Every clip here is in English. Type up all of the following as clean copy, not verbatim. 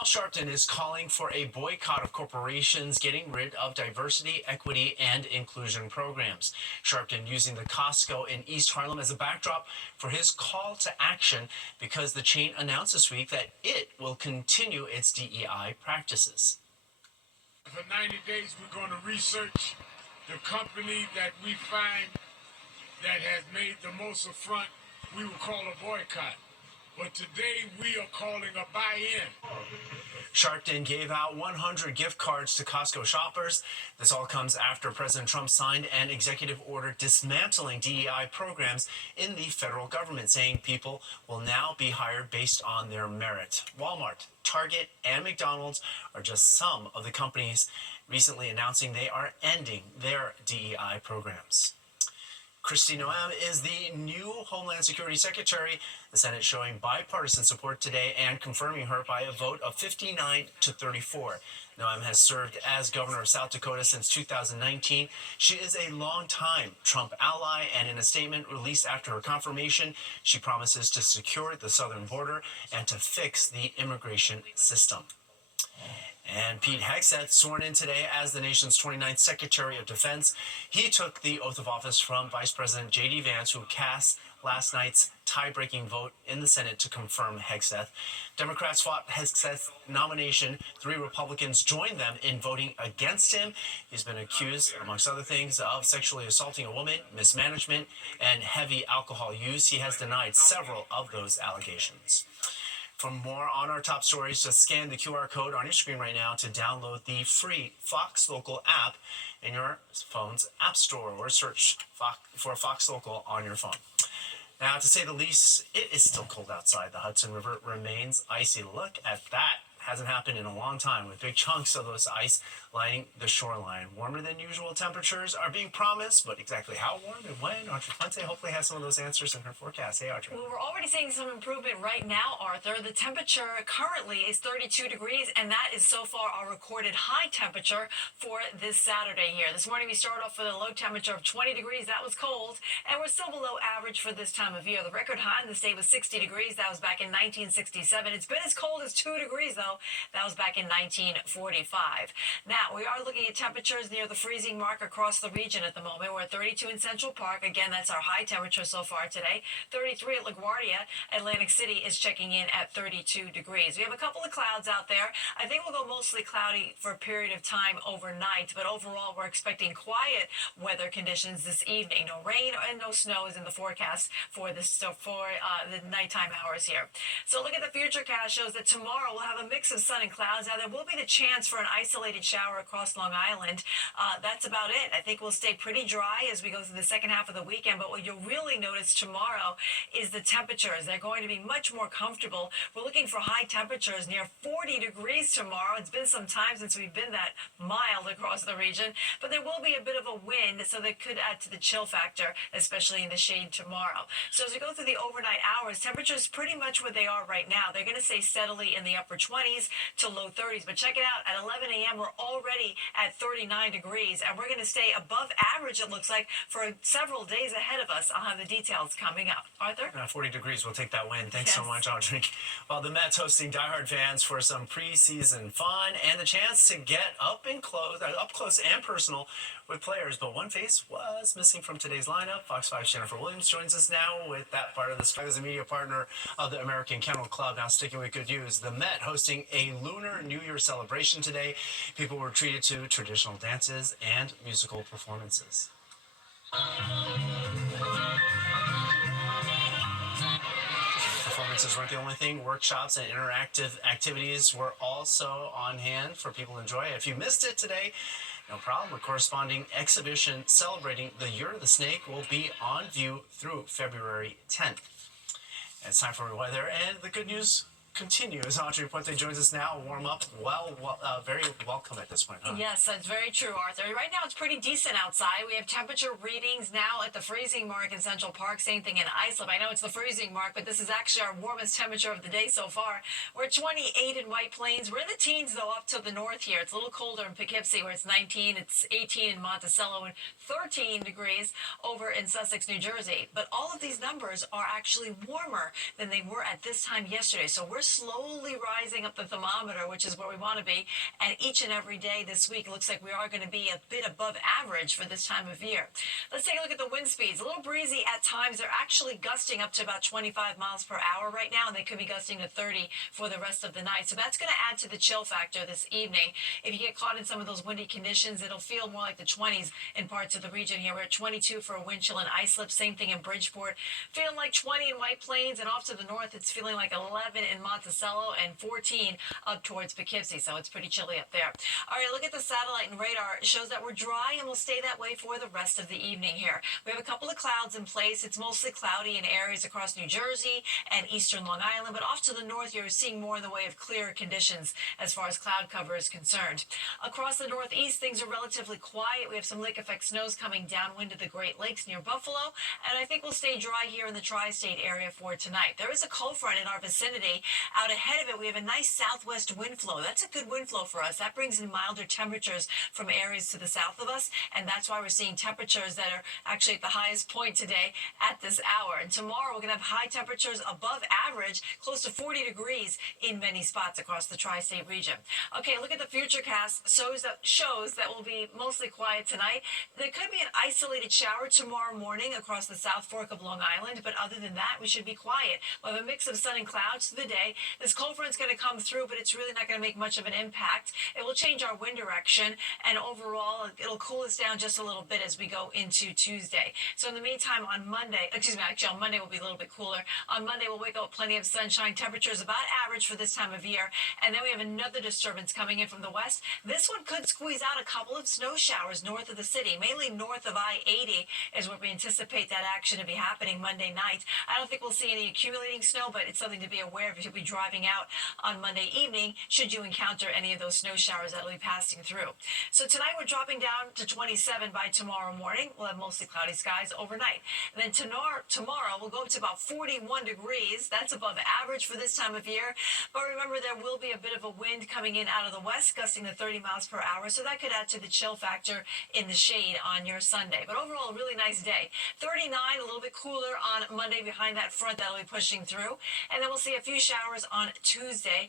Al Sharpton is calling for a boycott of corporations getting rid of diversity, equity, and inclusion programs. Sharpton using the Costco in East Harlem as a backdrop for his call to action because the chain announced this week that it will continue its DEI practices. For 90 days, we're going to research the company that we find that has made the most affront. We will call a boycott. But today, we are calling a buy-in. Sharpton gave out 100 gift cards to Costco shoppers. This all comes after President Trump signed an executive order dismantling DEI programs in the federal government, saying people will now be hired based on their merit. Walmart, Target, and McDonald's are just some of the companies recently announcing they are ending their DEI programs. Kristi Noem is the new Homeland Security Secretary. The Senate showing bipartisan support today and confirming her by a vote of 59 to 34. Noem has served as governor of South Dakota since 2019. She is a longtime Trump ally, and in a statement released after her confirmation, she promises to secure the southern border and to fix the immigration system. And Pete Hegseth, sworn in today as the nation's 29th Secretary of Defense. He took the oath of office from Vice President J.D. Vance, who cast last night's tie-breaking vote in the Senate to confirm Hegseth. Democrats fought Hegseth's nomination. 3 Republicans joined them in voting against him. He's been accused, amongst other things, of sexually assaulting a woman, mismanagement, and heavy alcohol use. He has denied several of those allegations. For more on our top stories, just scan the QR code on your screen right now to download the free Fox Local app in your phone's app store, or search for Fox Local on your phone. Now, to say the least, it is still cold outside. The Hudson River remains icy. Look at that. Hasn't happened in a long time, with big chunks of those ice lining the shoreline. Warmer than usual temperatures are being promised, but exactly how warm and when? Audrey Puente hopefully has some of those answers in her forecast. Hey, Audrey. Well, we're already seeing some improvement right now, Arthur. The temperature currently is 32 degrees, and that is so far our recorded high temperature for this Saturday here. This morning we started off with a low temperature of 20 degrees. That was cold, and we're still below average for this time of year. The record high in the state was 60 degrees. That was back in 1967. It's been as cold as 2 degrees, though. That was back in 1945. Now, we are looking at temperatures near the freezing mark across the region at the moment. We're at 32 in Central Park. Again, that's our high temperature so far today. 33 at LaGuardia. Atlantic City is checking in at 32 degrees. We have a couple of clouds out there. I think we'll go mostly cloudy for a period of time overnight, but overall, we're expecting quiet weather conditions this evening. No rain and no snow is in the forecast for the nighttime hours here. So look at the futurecast, shows that tomorrow we'll have a mix of sun and clouds. Now, there will be the chance for an isolated shower across Long Island. That's about it. I think we'll stay pretty dry as we go through the second half of the weekend, but what you'll really notice tomorrow is the temperatures. They're going to be much more comfortable. We're looking for high temperatures near 40 degrees tomorrow. It's been some time since we've been that mild across the region, but there will be a bit of a wind, so that could add to the chill factor, especially in the shade tomorrow. So as we go through the overnight hours, temperatures pretty much where they are right now. They're going to stay steadily in the upper 20s to low 30s. But check it out, at 11 a.m. we're already at 39 degrees, and we're going to stay above average, it looks like, for several days ahead of us. I'll have the details coming up. Arthur? 40 degrees, we'll take that win. Thanks so much, Audrey. Well, the Mets hosting diehard fans for some preseason fun and the chance to get up close and personal with players. But one face was missing from today's lineup. Fox 5's Jennifer Williams joins us now with that part of the story as a media partner of the American Kennel Club. Now, sticking with good news, the Met hosting a Lunar New Year celebration today. People were treated to traditional dances and musical performances. Performances weren't the only thing. Workshops and interactive activities were also on hand for people to enjoy. If you missed it today, no problem. A corresponding exhibition celebrating the Year of the Snake will be on view through February 10th. And it's time for weather, and the good news continues. Audrey Puente joins us now. Warm up, very welcome at this point, huh? Yes, that's very true, Arthur. Right now, it's pretty decent outside. We have temperature readings now at the freezing mark in Central Park. Same thing in Islip. I know it's the freezing mark, but this is actually our warmest temperature of the day so far. We're at 28 in White Plains. We're in the teens, though, up to the north here. It's a little colder in Poughkeepsie, where it's 19. It's 18 in Monticello, and 13 degrees over in Sussex, New Jersey. But all of these numbers are actually warmer than they were at this time yesterday. So we're we're slowly rising up the thermometer, which is where we want to be. And each and every day this week looks like we are going to be a bit above average for this time of year. Let's take a look at the wind speeds. A little breezy at times. They're actually gusting up to about 25 miles per hour right now, and they could be gusting to 30 for the rest of the night. So that's going to add to the chill factor this evening. If you get caught in some of those windy conditions, it'll feel more like the 20s in parts of the region here. We're at 22 for a wind chill and ice slip. Same thing in Bridgeport. Feeling like 20 in White Plains, and off to the north, it's feeling like 11 in Monticello and 14 up towards Poughkeepsie. So it's pretty chilly up there. All right, look at the satellite and radar. It shows that we're dry and will stay that way for the rest of the evening here. We have a couple of clouds in place. It's mostly cloudy in areas across New Jersey and eastern Long Island, but off to the north, you're seeing more in the way of clearer conditions as far as cloud cover is concerned. Across the northeast, things are relatively quiet. We have some lake effect snows coming downwind of the Great Lakes near Buffalo, and I think we'll stay dry here in the tri-state area for tonight. There is a cold front in our vicinity. Out ahead of it, we have a nice southwest wind flow. That's a good wind flow for us. That brings in milder temperatures from areas to the south of us, and that's why we're seeing temperatures that are actually at the highest point today at this hour. And tomorrow, we're going to have high temperatures above average, close to 40 degrees in many spots across the tri-state region. Okay, look at the futurecast. Shows that will be mostly quiet tonight. There could be an isolated shower tomorrow morning across the South Fork of Long Island, but other than that, we should be quiet. We'll have a mix of sun and clouds through the day. This cold front's going to come through, but it's really not going to make much of an impact. It will change our wind direction, and overall, it'll cool us down just a little bit as we go into Tuesday. So in the meantime, on Monday, actually on Monday will be a little bit cooler. On Monday, we'll wake up with plenty of sunshine. Temperatures about average for this time of year. And then we have another disturbance coming in from the west. This one could squeeze out a couple of snow showers north of the city, mainly north of I-80 is where we anticipate that action to be happening Monday night. I don't think we'll see any accumulating snow, but it's something to be aware of if you'll be driving out on Monday evening should you encounter any of those snow showers that will be passing through. So tonight we're dropping down to 27 by tomorrow morning. We'll have mostly cloudy skies overnight. And then tomorrow we'll go up to about 41 degrees. That's above average for this time of year. But remember, there will be a bit of a wind coming in out of the west, gusting to 30 miles per hour. So that could add to the chill factor in the shade on your Sunday. But overall, a really nice day. 39, a little bit cooler on Monday behind that front that'll be pushing through. And then we'll see a few showers on Tuesday,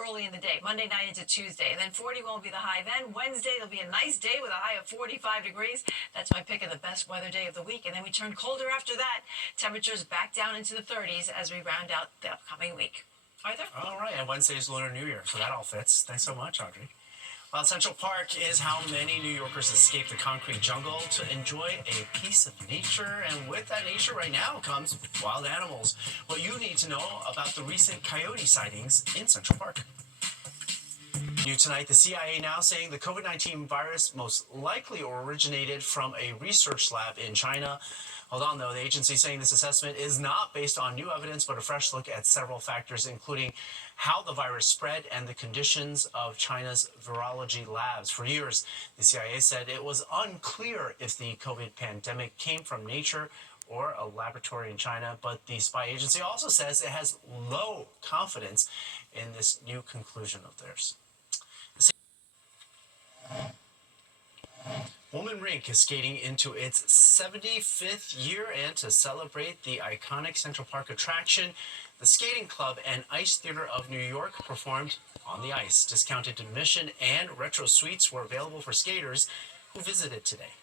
early in the day, Monday night into Tuesday. And then 41 will be the high then. Wednesday, it'll be a nice day with a high of 45 degrees. That's my pick of the best weather day of the week. And then we turn colder after that. Temperatures back down into the 30s as we round out the upcoming week. Arthur? All right, and Wednesday is Lunar New Year, so that all fits. Thanks so much, Audrey. Well, Central Park is how many New Yorkers escape the concrete jungle to enjoy a piece of nature. And with that nature right now comes wild animals. What you need to know about the recent coyote sightings in Central Park. New tonight, the CIA now saying the COVID-19 virus most likely originated from a research lab in China. Hold on, though. The agency saying this assessment is not based on new evidence, but a fresh look at several factors, including how the virus spread and the conditions of China's virology labs. For years, the CIA said it was unclear if the COVID pandemic came from nature or a laboratory in China, but the spy agency also says it has low confidence in this new conclusion of theirs. Woman Rink is skating into its 75th year, and to celebrate the iconic Central Park attraction, the Skating Club and Ice Theater of New York performed on the ice. Discounted admission and retro suites were available for skaters who visited today.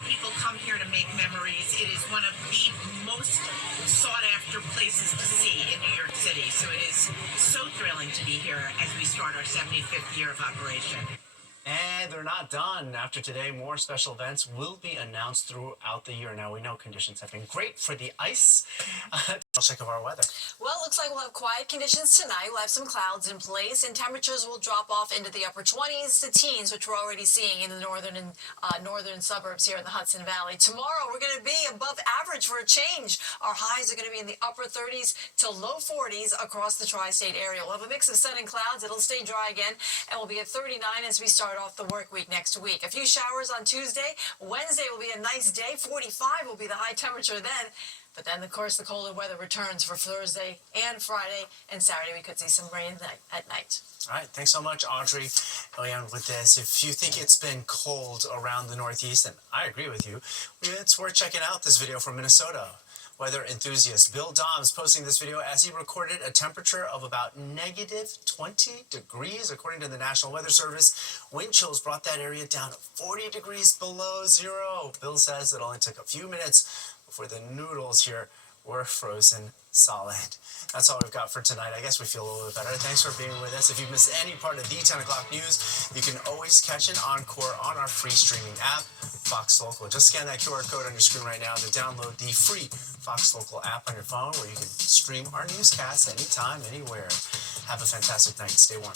People come here to make memories. It is one of the most sought-after places to see in New York City. So it is so thrilling to be here as we start our 75th year of operation. And they're not done. After today, more special events will be announced throughout the year. Now, we know conditions have been great for the ice. Let's check of our weather. Well, it looks like we'll have quiet conditions tonight. We'll have some clouds in place, and temperatures will drop off into the upper 20s to teens, which we're already seeing in the northern suburbs here in the Hudson Valley. Tomorrow, we're going to be above average for a change. Our highs are going to be in the upper 30s to low 40s across the tri-state area. We'll have a mix of sun and clouds. It'll stay dry again, and we'll be at 39 as we start off the work week next week. A few showers on Tuesday. Wednesday will be a nice day. 45 will be the high temperature then. But then, of course, the colder weather returns for Thursday and Friday, and Saturday we could see some rain at night. All right, thanks so much, Audrey. And with this, if you think it's been cold around the Northeast, and I agree with you, it's worth checking out this video from Minnesota. weather enthusiast. Bill Doms posting this video as he recorded a temperature of about negative 20 degrees, according to the National Weather Service. Wind chills brought that area down 40 degrees below zero. Bill says it only took a few minutes before the noodles here were frozen solid. That's all we've got for tonight. I guess we feel a little bit better. Thanks for being with us. If you missed any part of the 10 o'clock news, you can always catch an encore on our free streaming app, Fox Local. Just scan that QR code on your screen right now to download the free Fox Local app on your phone, where you can stream our newscasts anytime, anywhere. Have a fantastic night. Stay warm.